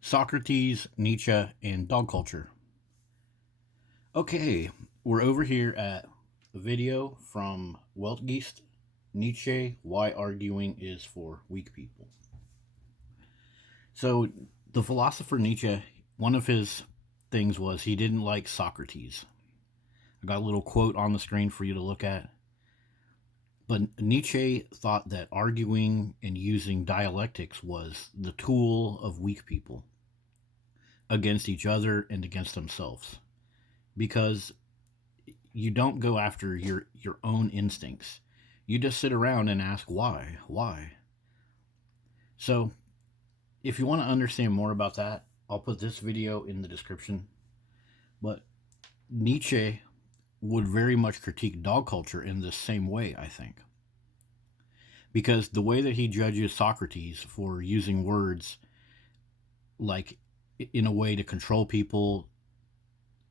Socrates, Nietzsche, and dog culture. Okay, we're over here at a video from Weltgeist, Nietzsche, Why Arguing is for Weak People. So, the philosopher Nietzsche, one of his things was he didn't like Socrates. I got a little quote on the screen for you to look at. But Nietzsche thought that arguing and using dialectics was the tool of weak people against each other and against themselves. Because you don't go after your own instincts. You just sit around and ask why? Why? So, if you want to understand more about that, I'll put this video in the description. But Nietzsche would very much critique dog culture in the same way, I think. Because the way that he judges Socrates for using words like in a way to control people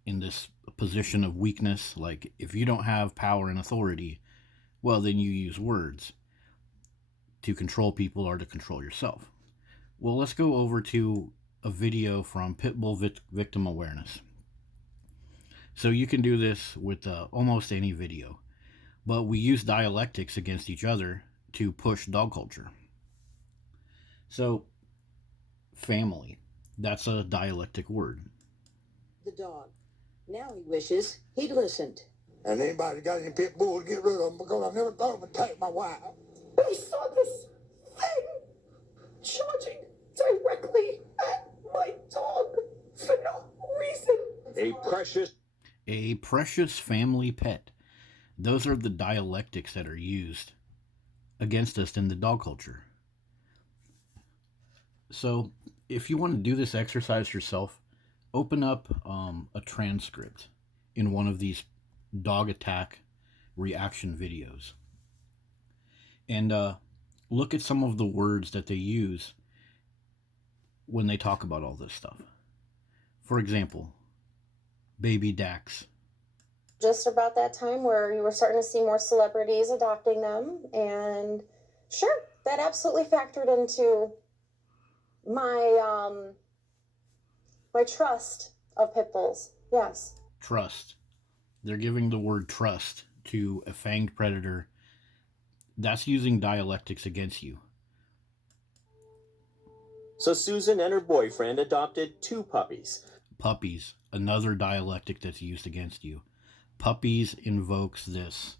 in this position of weakness, like if you don't have power and authority, well, then you use words to control people or to control yourself. Well, let's go over to a video from PitBull Victim Awareness. So you can do this with almost any video, but we use dialectics against each other to push dog culture. So, family, that's a dialectic word. The dog. Now he wishes he'd listened. And anybody got any pit bulls, get rid of them, because I never thought of attacking my wife. We saw this thing charging directly at my dog for no reason. A precious family pet. Those are the dialectics that are used against us in the dog culture. So, if you want to do this exercise yourself, open up a transcript in one of these dog attack reaction videos. And look at some of the words that they use when they talk about all this stuff. For example, baby Dax. Just about that time where you were starting to see more celebrities adopting them, and sure, that absolutely factored into my my trust of pit bulls. Yes. Trust. They're giving the word trust to a fanged predator. That's using dialectics against you. So Susan and her boyfriend adopted 2 puppies. Puppies, another dialectic that's used against you. Puppies invokes this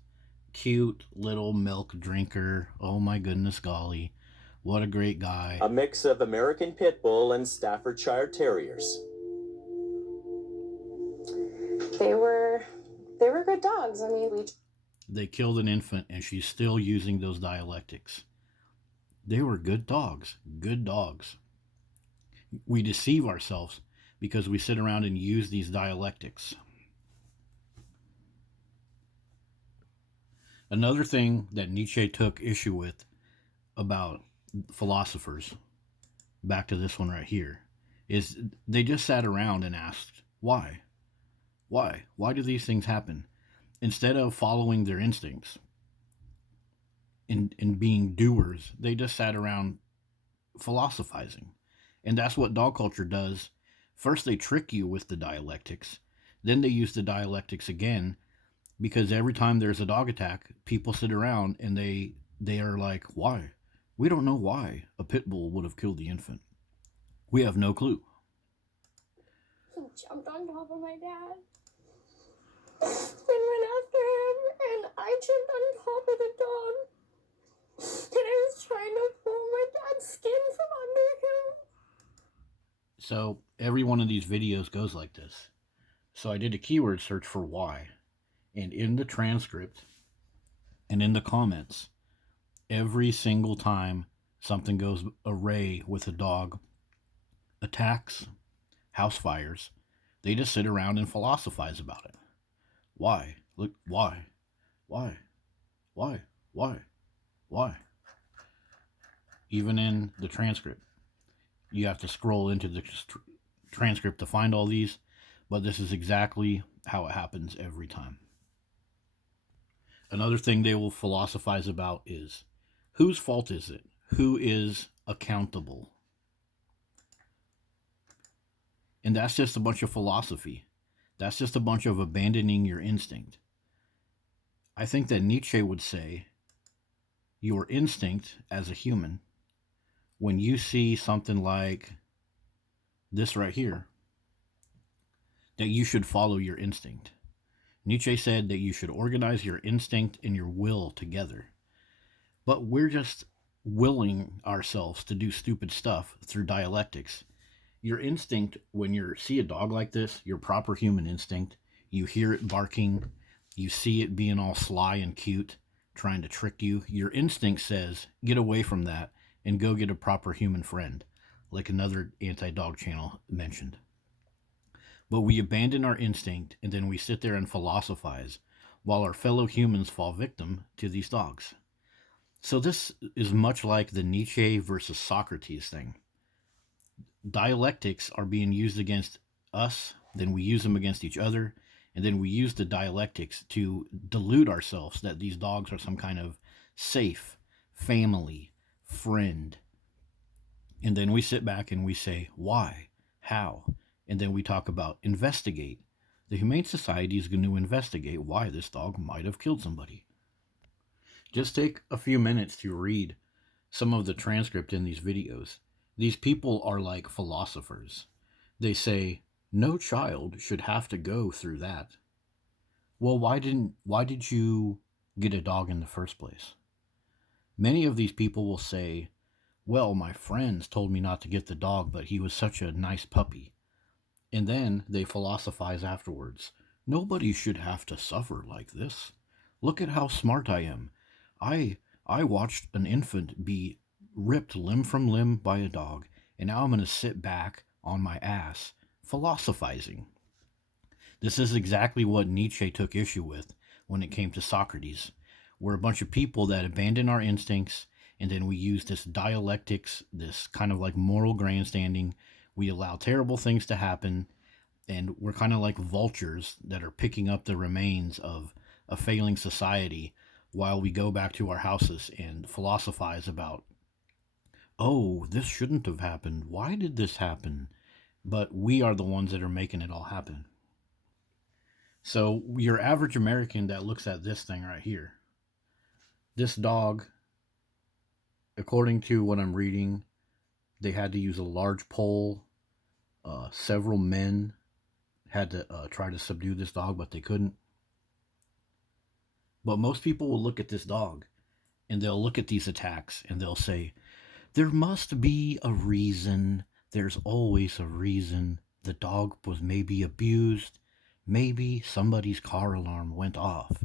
cute little milk drinker. Oh my goodness golly. What a great guy. A mix of American Pit Bull and Staffordshire Terriers. They were good dogs. I mean, They killed an infant and she's still using those dialectics. They were good dogs. Good dogs. We deceive ourselves because we sit around and use these dialectics. Another thing that Nietzsche took issue with about philosophers, back to this one right here, is they just sat around and asked, why? Why? Why do these things happen? Instead of following their instincts and being doers, they just sat around philosophizing. And that's what dog culture does. First they trick you with the dialectics, then they use the dialectics again, because every time there's a dog attack, people sit around and they are like, why? We don't know why a pit bull would have killed the infant. We have no clue. He jumped on top of my dad and went after him, and I jumped on top of the dog, and I was trying to pull my dad's skin from under him. So every one of these videos goes like this. So I did a keyword search for why. And in the transcript and in the comments, every single time something goes awry with a dog, attacks, house fires, they just sit around and philosophize about it. Why? Look, why? Why? Why? Why? Why? Even in the transcript, you have to scroll into the transcript to find all these, but this is exactly how it happens every time. Another thing they will philosophize about is, whose fault is it? Who is accountable? And that's just a bunch of philosophy. That's just a bunch of abandoning your instinct. I think that Nietzsche would say your instinct as a human, when you see something like this right here, that you should follow your instinct. Nietzsche said that you should organize your instinct and your will together. But we're just willing ourselves to do stupid stuff through dialectics. Your instinct, when you see a dog like this, your proper human instinct, you hear it barking, you see it being all sly and cute, trying to trick you, your instinct says, get away from that and go get a proper human friend, like another anti-dog channel mentioned. But we abandon our instinct, and then we sit there and philosophize, while our fellow humans fall victim to these dogs. So this is much like the Nietzsche versus Socrates thing. Dialectics are being used against us, then we use them against each other, and then we use the dialectics to delude ourselves that these dogs are some kind of safe family, friend. And then we sit back and we say, why? How? And then we talk about investigate. The Humane Society is going to investigate why this dog might have killed somebody. Just take a few minutes to read some of the transcript in these videos. These people are like philosophers. They say, no child should have to go through that. Well, why did you get a dog in the first place? Many of these people will say, well, my friends told me not to get the dog, but he was such a nice puppy. And then they philosophize afterwards. Nobody should have to suffer like this. Look at how smart I am. I watched an infant be ripped limb from limb by a dog, and now I'm going to sit back on my ass philosophizing. This is exactly what Nietzsche took issue with when it came to Socrates. We're a bunch of people that abandon our instincts, and then we use this dialectics, this kind of like moral grandstanding. We allow terrible things to happen, and we're kind of like vultures that are picking up the remains of a failing society while we go back to our houses and philosophize about, oh, this shouldn't have happened. Why did this happen? But we are the ones that are making it all happen. So your average American that looks at this thing right here, this dog, according to what I'm reading, they had to use a large pole. Several men had to try to subdue this dog, but they couldn't. But most people will look at this dog and they'll look at these attacks and they'll say, there must be a reason. There's always a reason. The dog was maybe abused. Maybe somebody's car alarm went off.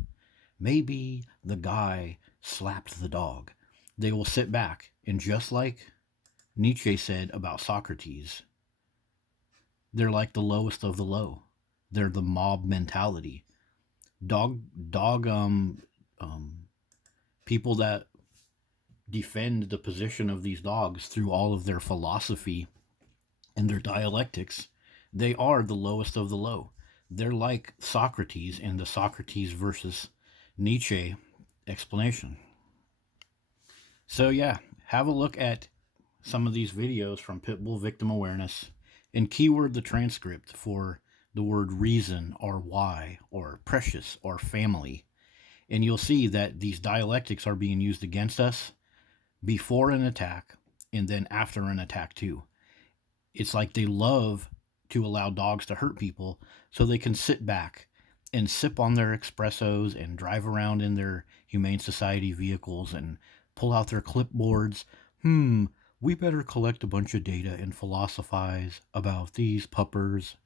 Maybe the guy slapped the dog. They will sit back, and just like Nietzsche said about Socrates, they're like the lowest of the low. They're the mob mentality. People that defend the position of these dogs through all of their philosophy and their dialectics, they are the lowest of the low. They're like Socrates in the Socrates versus Nietzsche explanation. So yeah, have a look at some of these videos from PitBull Victim Awareness and keyword the transcript for the word reason or why or precious or family. And you'll see that these dialectics are being used against us before an attack and then after an attack too. It's like they love to allow dogs to hurt people so they can sit back and sip on their espressos and drive around in their Humane Society vehicles and pull out their clipboards. We better collect a bunch of data and philosophize about these puppers.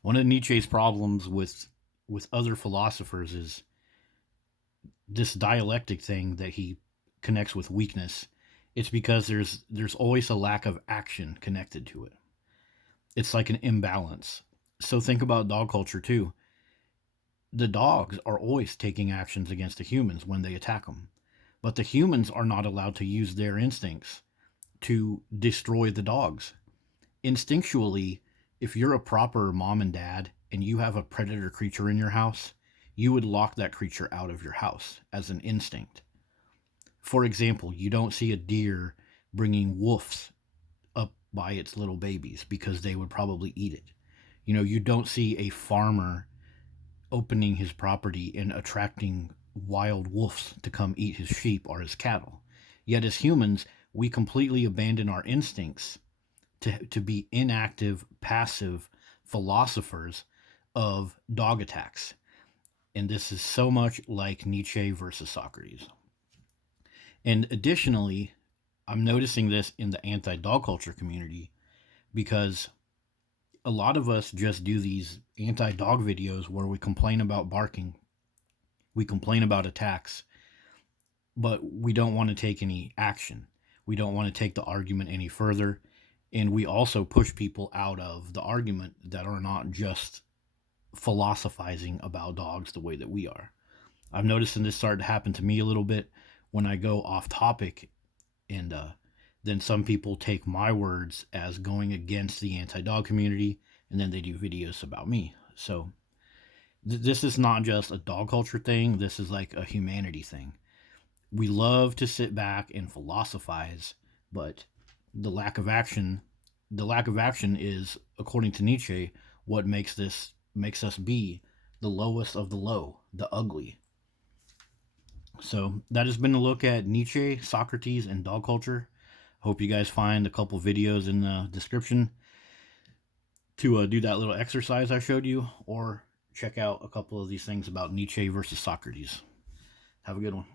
One of Nietzsche's problems with other philosophers is this dialectic thing that he connects with weakness. It's because there's always a lack of action connected to it. It's like an imbalance. So think about dog culture too. The dogs are always taking actions against the humans when they attack them. But the humans are not allowed to use their instincts to destroy the dogs. Instinctually, if you're a proper mom and dad and you have a predator creature in your house, you would lock that creature out of your house as an instinct. For example, you don't see a deer bringing wolves up by its little babies because they would probably eat it. You know, you don't see a farmer opening his property and attracting wild wolves to come eat his sheep or his cattle. Yet as humans, we completely abandon our instincts to be inactive, passive philosophers of dog attacks. And this is so much like Nietzsche versus Socrates. And additionally, I'm noticing this in the anti-dog culture community because a lot of us just do these anti-dog videos where we complain about barking, we complain about attacks, but we don't want to take any action. We don't want to take the argument any further. And we also push people out of the argument that are not just philosophizing about dogs the way that we are. I'm noticing this started to happen to me a little bit when I go off topic, and then some people take my words as going against the anti-dog community, and then they do videos about me. So this is not just a dog culture thing. This is like a humanity thing. We love to sit back and philosophize, but the lack of action is, according to Nietzsche, what makes us be the lowest of the low, the ugly. So that has been a look at Nietzsche, Socrates, and dog culture. Hope you guys find a couple videos in the description to do that little exercise I showed you, or check out a couple of these things about Nietzsche versus Socrates. Have a good one.